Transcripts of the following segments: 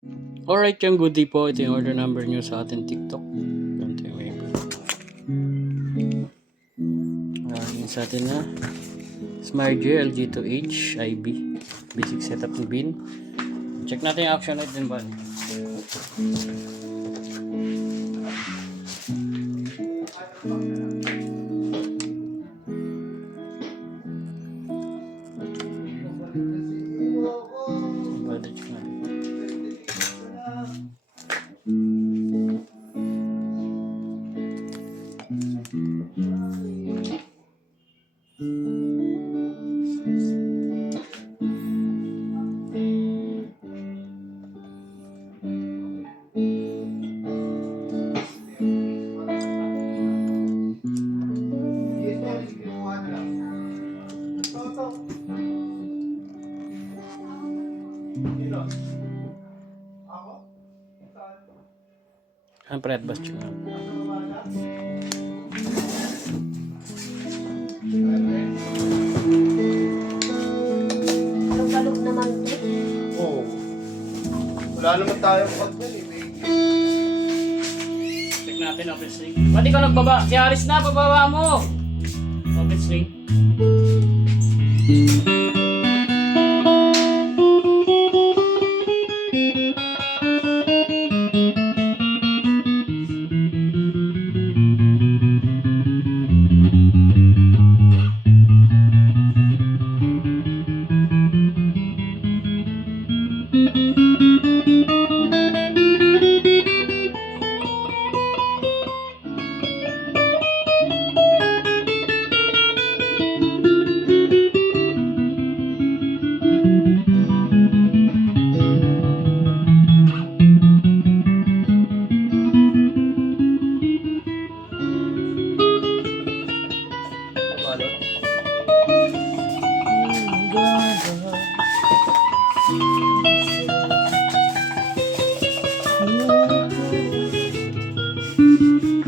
Alright, yung good day po. Ito yung order number nyo sa ating TikTok. Ganito yung may sa atin na Smart J LG2H IB basic setup ng bin. Check natin yung action light din ba. Ang pre bus check na. Galog naman ito. Oo. Wala naman tayong pag-mail eh. Check natin open string. Ba't ikaw nagbaba? Si Aris na, bababa mo! Open string.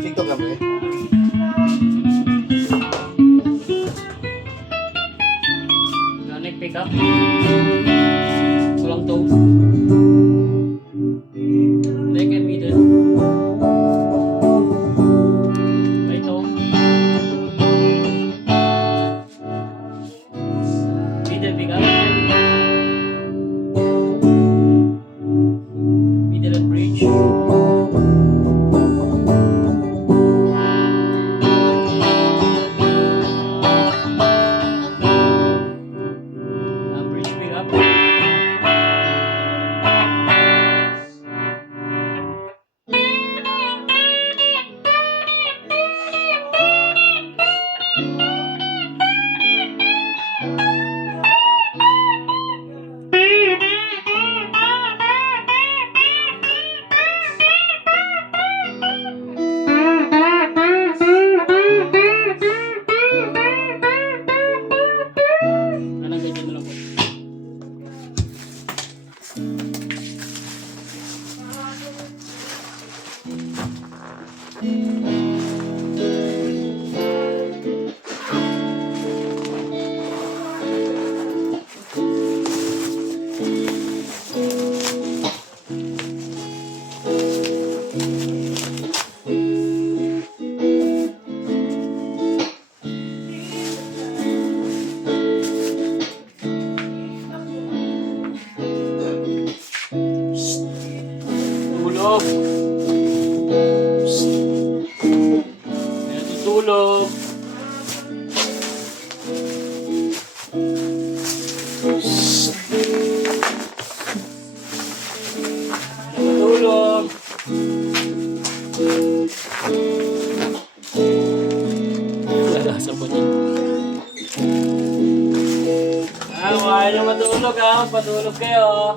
TikTok kami. Gano'y pick up. Walang toe. Neck and middle. May toe. Middle pick up. Middle and bridge. Bridge pick up. Anong ganyan na lang po? Tulog. Ayan, tutulog. Tulog. Lalasa po niya. Kaya nyo matulog ha. Patulog kayo.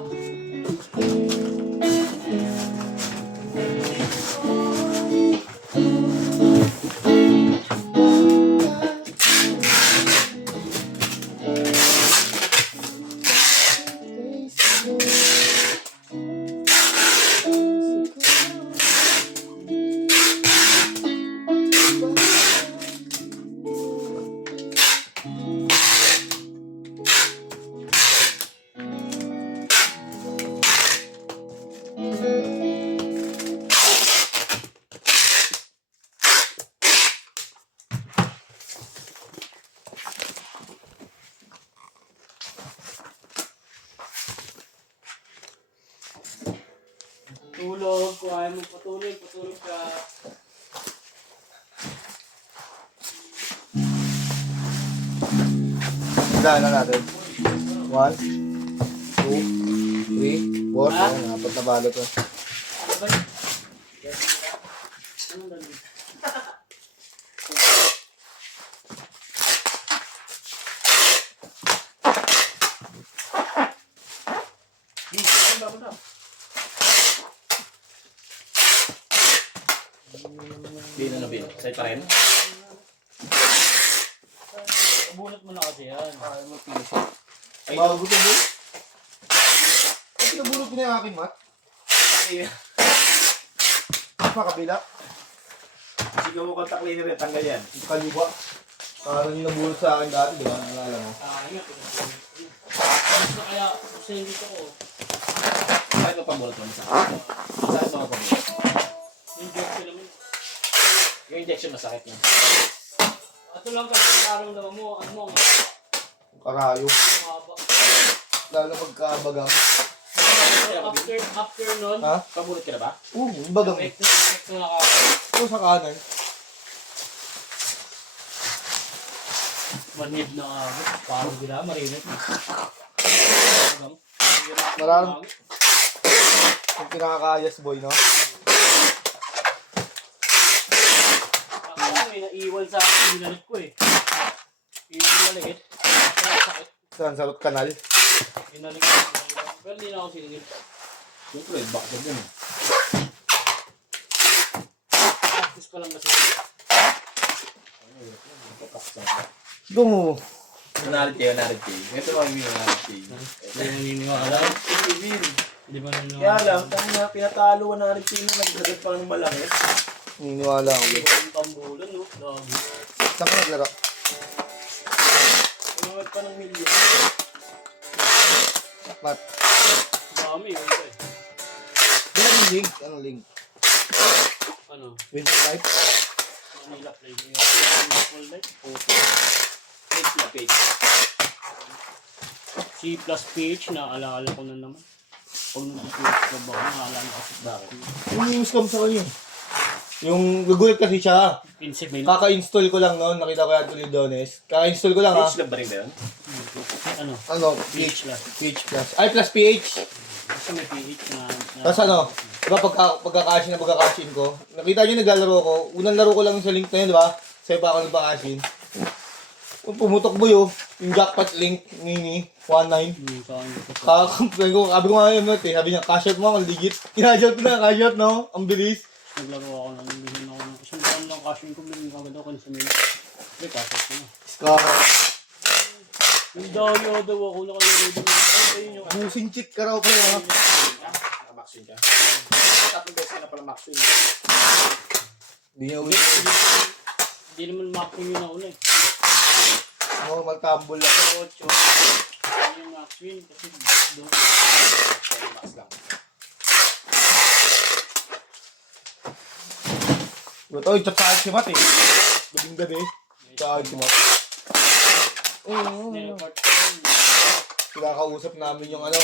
Tulog, kung ayaw mo patulog ka. Dahil na natin. 1, 2, 3, 4. Ha? Ayan, apat na balot. Ano ba? Anong dali? Bin ano bin? Side pa rin? Bunot mo na kasi yan. Ay, mo piso. Ay, Bago ito, boy. Ay, pinabulot ko na yung akin, Mat. Makabila. Sigaw mo contact cleaner yan, tanggal yan. Ito kaliwa. Parang yung nabulot sa akin dati, di ba? Nalala mo. Ingat. Gusto kaya, gusto yung dito ko. Bakit mo pamulot mo sa akin? Saan mo pamulot? Yung joke ko naman. Yung injection masakit niya. Ito lang kasi nararamdaman mo, ano mo, Karayo. mahaba. Lalo pagkabagang. After nun, Ha? Pamulot ka na ba? Yung bagang. effect na nakaka. Ito sa kanan. Manhid na agad. Parang bila, marinit. Mararam- Yung pinakakayas, boy, no? Ako may naiwan sa akin, binalik ko eh. Iwan maligit. Kaya sakit. Saan? Sa root canal. Binalik ko. Pero hindi na ako sinigil. Siyempre, bakit yun? Practice pa lang kasi. Dungo. Narit kayo. Ito ang yung narit kayo. Hindi mo naniniwala. Hindi mo naniniwala. Kaya lang, tanga, pinatalo ka narit kayo na nagdagat pa ng malaki. Niniwala ako. Hindi ko yung tambulan, no? Lagi. Saan ka naglaro? Pinawag pa ng milyon. Mat. Dami, yun ba eh. Anong link? Anong link? Ano? Winter Life? Manila Play. Yung full light. Page na page. C plus PH, naaalala ko na naman. Pag nag-PH ka ba, naalala ko. Bakit? Yung scam sa kanya. Yung gugulat kasi siya. Insemin. Kaka-install ko lang noon. Nakita ko yan tuloy Dones. Kaka-install ko lang ha. Page lang ba rin ba yun? Ano? Ano? PH lang. PH plus. Ay, plus PH. Kasi may PH na... Tapos ano? Diba pagka-cashin ko? Nakita niyo naglalaro ko. Unang laro ko lang sa link na yun, diba? Sa'yo pa ako nagpa-cashin. Pumutok mo yung jackpot link mini 19. Sabi ko nga yun, Mate. Sabi niya, cash out mo, ang ligit. Kina-cash out ko na, cash out, no? Ang bilis. Naglaro ako ng bilhin ako ng isang buwan lang cashin ko, bilhin ko agad ako sa mail. Hindi, cash out ko na. Ska. Yung daw ako nakalaro doon. Ay, ayun yung... Busing cheat ka raw pala, ha? Naka-maxin ka. Tatlong beses ka na pala maxin. Hindi niya ulit. Hindi naman maxing yun ako na eh. Normal tumble ako. 8. Ano yung max win kasi doon. Max lang. Ito, yung chat sa akin si Mat eh. Galing gabi. Sa akin si Mat. Nileport ko yun. Pinakausap namin yung ano.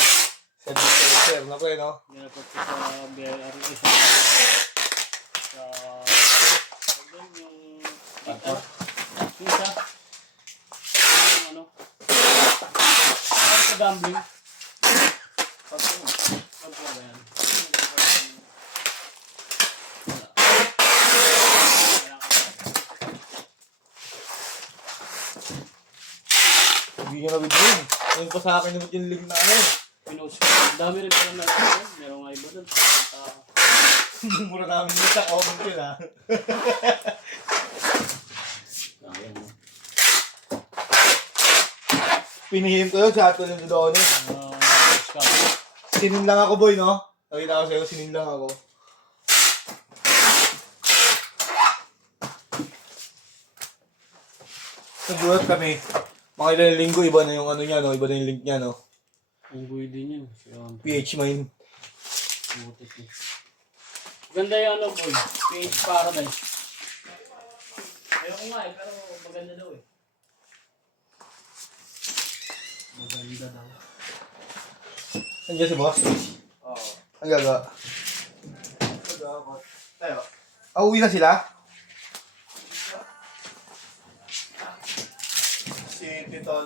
Sir na po eh, no? Nileport ko sa BRE. Sa... Doon yung... Yung isa. Yung ano. Ano sa gambling? Ano ba yan? Hindi niya na-withdraw. Ngayon pa sa akin yung link na ano. Pinost ko. Dami rin pala na ito. Merong nga iba doon. Mura namin yung sa comment yun ha. Ayan. Pinihim ko yun sa ato ng doon eh. Sinin lang ako boy, no? Nakita ko sa'yo, sinin lang ako. Nagulat kami. Mga ilang linggo, iba na yung ano niya, no? Iba na yung link niya, no? Unggoy din yun. PH Mine. Maganda yung ano boy. PH Paradise. Ayoko nga eh, pero maganda daw eh. Maganda daw. Andiyan si boss? Oo. Ang gaga. Tayo. Uwi na sila? Si Tito.